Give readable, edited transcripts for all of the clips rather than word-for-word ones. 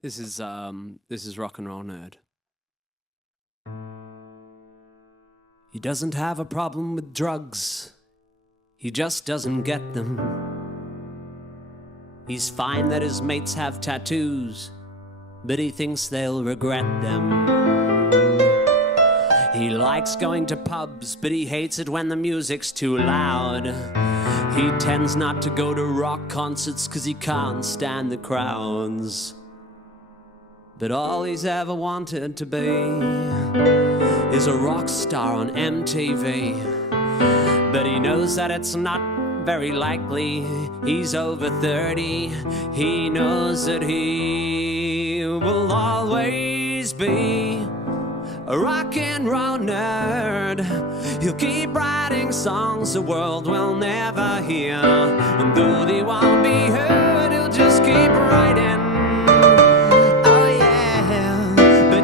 This is Rock and Roll Nerd. He doesn't have a problem with drugs. He just doesn't get them. He's fine that his mates have tattoos, but he thinks they'll regret them. He likes going to pubs, but he hates it when the music's too loud. He tends not to go to rock concerts 'cause he can't stand the crowds. But all he's ever wanted to be is a rock star on MTV. But he knows that it's not very likely. He's over 30. He knows that he will always be a rock and roll nerd. He'll keep writing songs the world will never hear. And though they won't be heard, he'll just keep writing.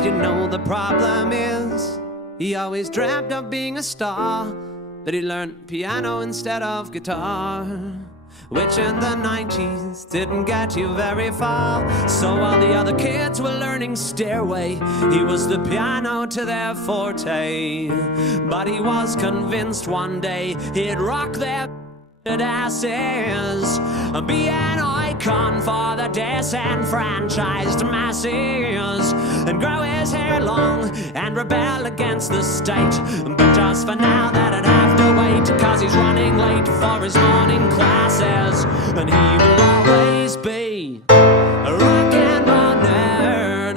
You know the problem is, he always dreamt of being a star, but he learned piano instead of guitar, which in the 90s didn't get you very far. So while the other kids were learning Stairway, he was the piano to their forte. But he was convinced one day he'd rock their asses, be an icon for the disenfranchised masses, and grow his hair long and rebel against the state. But just for now that'd have to wait, 'cause he's running late for his morning classes. And he will always be a rock and roll nerd.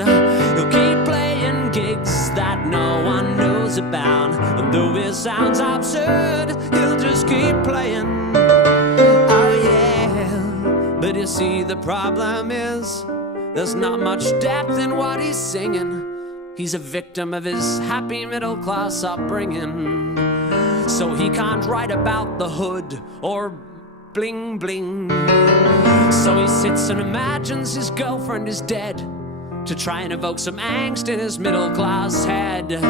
He'll keep playing gigs that no one knows about, and though it sounds absurd, he'll just keep playing. But you see, the problem is, there's not much depth in what he's singing. He's a victim of his happy middle-class upbringing. So he can't write about the hood or bling bling. So he sits and imagines his girlfriend is dead, to try and evoke some angst in his middle-class head.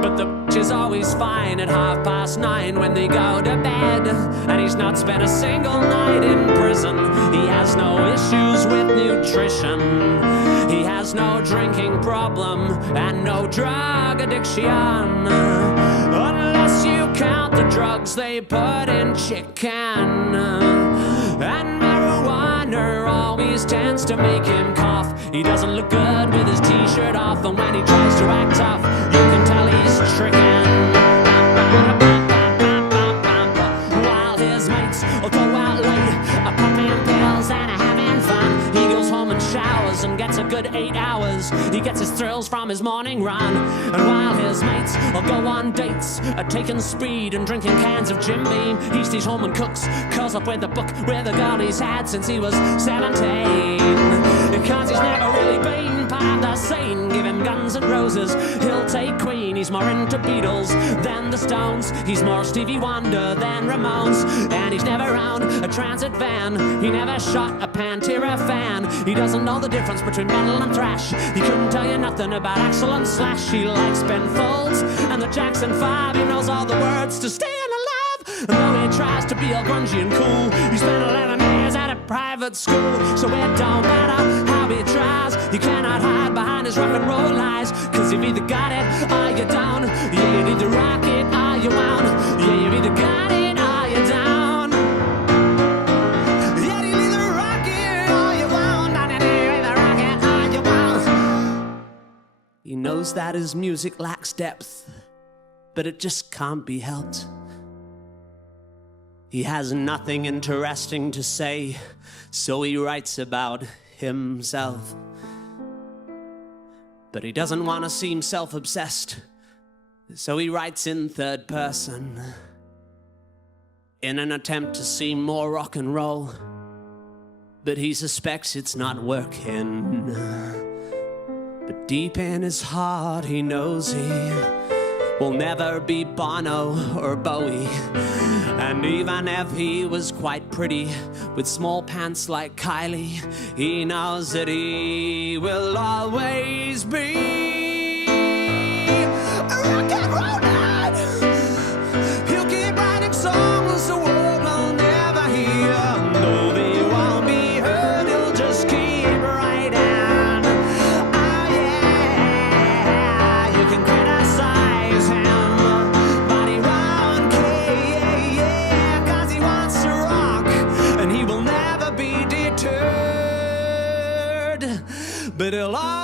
But the bitch is always fine at 9:30 when they go to bed. And he's not spent a single night in prison. He has no issues with nutrition. He has no drinking problem and no drug addiction, unless you count the drugs they put in chicken. And marijuana always tends to make him cough. He doesn't look good with his t-shirt off, and when he tries to act tough, you can tell he's tricking. While his mates will go out late, popping pills and having fun, he goes home and showers and gets a good 8 hours. He gets his thrills from his morning run. And while his mates will go on dates, taking speed and drinking cans of Jim Beam, he stays home and cooks, curls up with a book with a girl he's had since he was 17. Because he's never really been part of the scene. Give him Guns N' Roses, he'll take Queen. He's more into Beatles than the Stones. He's more Stevie Wonder than Ramones. And he's never owned a transit van. He never shot a Pantera fan. He doesn't know the difference between metal and thrash. He couldn't tell you nothing about Axl and Slash. He likes Ben Folds and the Jackson 5. He knows all the words to Staying Alive. And though he tries to be all grungy and cool, he spent 11 years at a private school. So it don't matter how he tries, you cannot hide behind his rock and roll lies. 'Cause you've either got it or you're down. Yeah, you either rock it or you won't. Yeah, you've either got it or you're down. Yeah, you either rock it or you won't. You either rock it or you won't. He knows that his music lacks depth, but it just can't be helped. He has nothing interesting to say, so he writes about himself. But he doesn't want to seem self-obsessed, so he writes in third person, in an attempt to seem more rock and roll. But he suspects it's not working. But deep in his heart he knows he will never be Bono or Bowie. And even if he was quite pretty with small pants like Kylie, he knows that he will always be a rock and roll nerd. He'll keep writing songs the world will never hear. Though they won't be heard, he'll just keep writing. but he'll